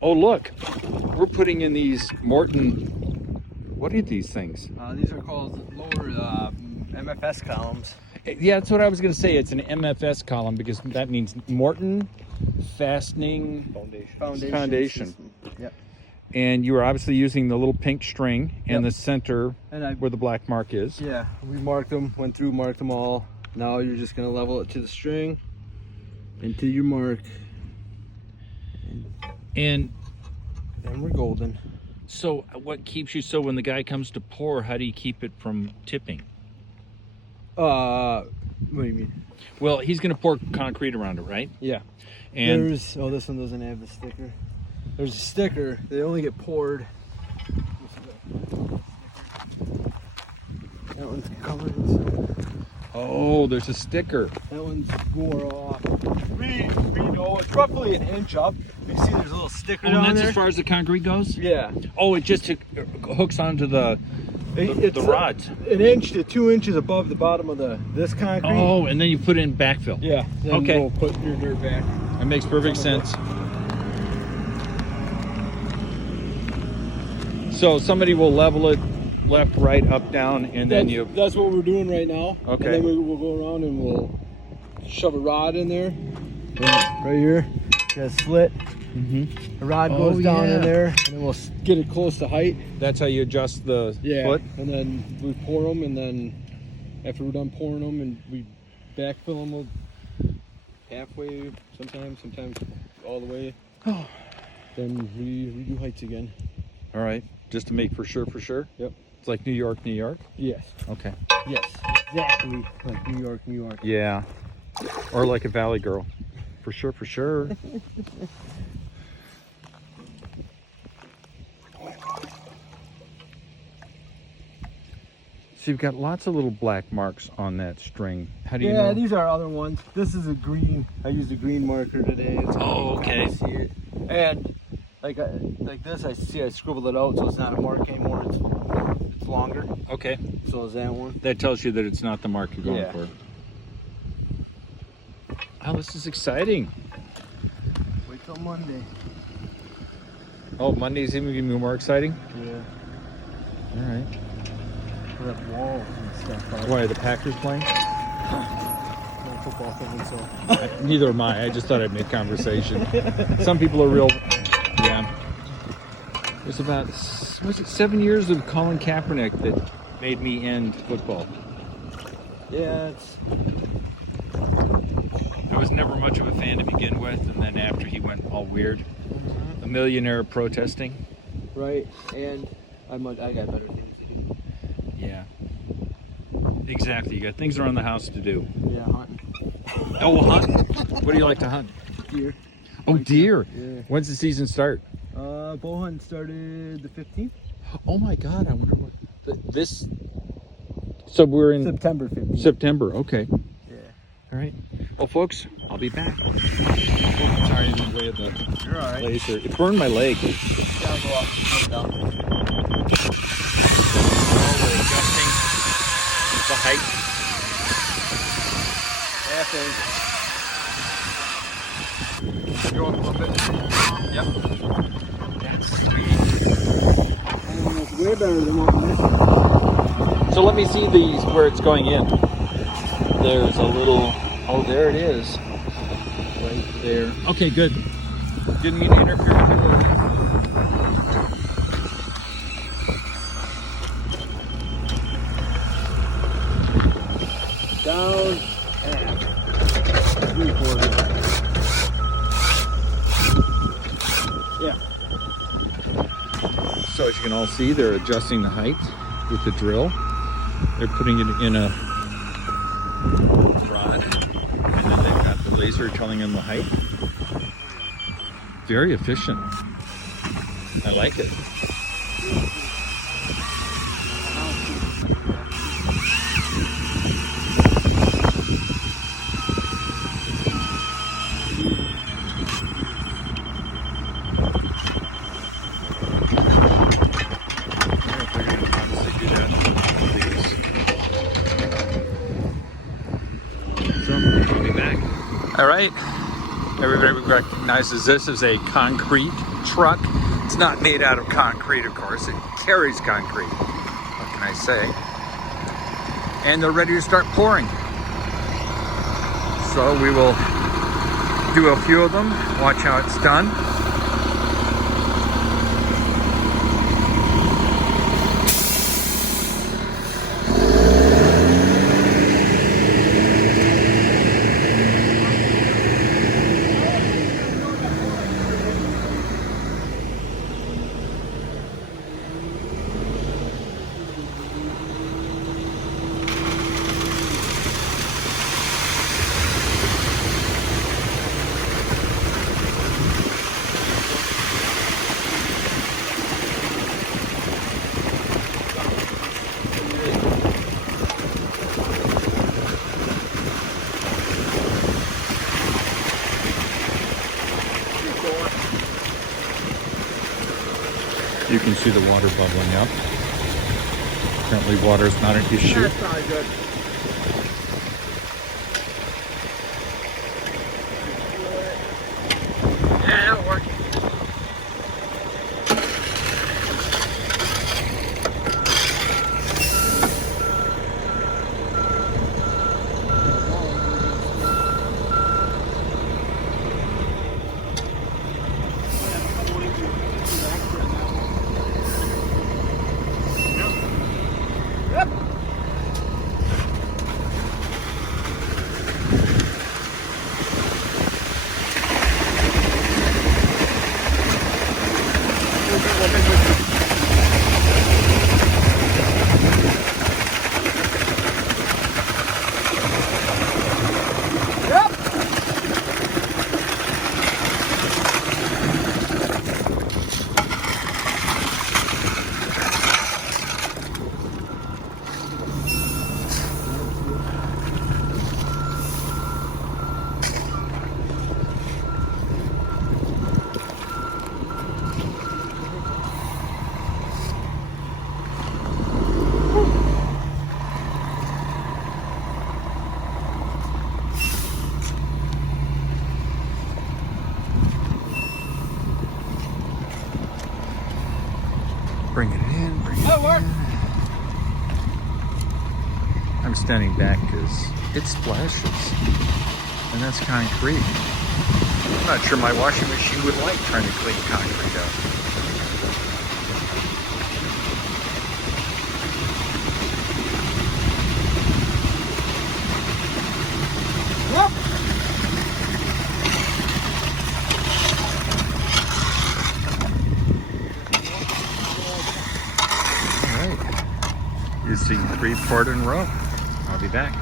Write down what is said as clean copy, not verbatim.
Oh, look, we're putting in these Morton, what are these things? These are called lower MFS columns. Yeah, that's what I was going to say. It's an MFS column because that means Morton Fastening Foundation. Yep. And you were obviously using the little pink string and the center where the black mark is. Yeah, we marked them, went through, marked them all. Now you're just going to level it to the string and to your mark. And we're golden. So what keeps you, so when the guy comes to pour, how do you keep it from tipping? What do you mean? Well, he's going to pour concrete around it, right? Yeah. And this one doesn't have the sticker. There's a sticker. They only get poured. That one's covered in stuff. Oh, there's a sticker. That one's wore off. We know it's roughly an inch up. You see there's a little sticker down that's there? as far as the concrete goes? Yeah. Oh, it just hooks onto the rods. An inch to 2 inches above the bottom of this concrete. Oh, and then you put in backfill. Yeah. Then okay. We'll put your dirt back. That makes perfect sense. So somebody will level it left, right, up, down, and then That's what we're doing right now. Okay. And then we'll go around and we'll shove a rod in there. Right here. Got a slit. The rod goes down in there, and then we'll get it close to height. That's how you adjust the foot? And then we pour them, and then after we're done pouring them, and we backfill them, we'll halfway sometimes all the way. Then we redo heights again. All right, just to make for sure. Yep. It's like New York. Yes. Okay. Yes, exactly like New York. Yeah, or like a Valley girl. For sure. So you've got lots of little black marks on that string. How do you know? Yeah, these are other ones. This is a green. I used a green marker today. Okay. See it. And like this, I scribbled it out, so it's not a mark anymore. It's longer. Okay. So is that one. That tells you that it's not the mark you're going for. Oh, this is exciting. Wait till Monday. Oh, Monday's even going to be more exciting? Yeah. All right. Put up walls and stuff. Why, are the Packers playing? No football fan, so. Neither am I. I just thought I'd make conversation. Some people are real. Yeah. There's about, was it 7 years of Colin Kaepernick that made me end football? Yeah, I was never much of a fan to begin with, and then after he went all weird, a millionaire protesting. Right, and I got better things to do. Yeah. Exactly. You got things around the house to do. Yeah, hunting. Oh, hunting. What do you like to hunt? Deer. Oh, deer. Yeah. When's the season start? Bow hunting started the 15th. Oh my God! I wonder what this. So we're in September 15th. September. Okay. Yeah. All right. Well, folks, I'll be back. Oh, sorry, I didn't weigh the You're all right. laser. It burned my leg. Down, go up, down. Oh, we're adjusting the height. Half inch. Go up a little bit. Yep. That's sweet. It's way better than what we missed. So let me see these where it's going in. There's a little. Oh, there it is. Right there. Okay, good. Didn't mean to interfere with your work. Down, half. 3/4. Yeah. So as you can all see, they're adjusting the height with the drill. They're putting it in a rod, and then they've got the laser telling them the height. Very efficient. I like it. I'll be back. All right. Everybody recognizes this as a concrete truck. It's not made out of concrete, of course. It carries concrete. What can I say? And they're ready to start pouring. So we will do a few of them, watch how it's done. You can see the water bubbling up. Apparently water is not an issue. That's probably good. Yeah, that'll work. Bring it in, bring it in. I'm standing back because it splashes. And that's concrete. I'm not sure my washing machine would like trying to clean concrete up. Using 3 poured in a row. I'll be back.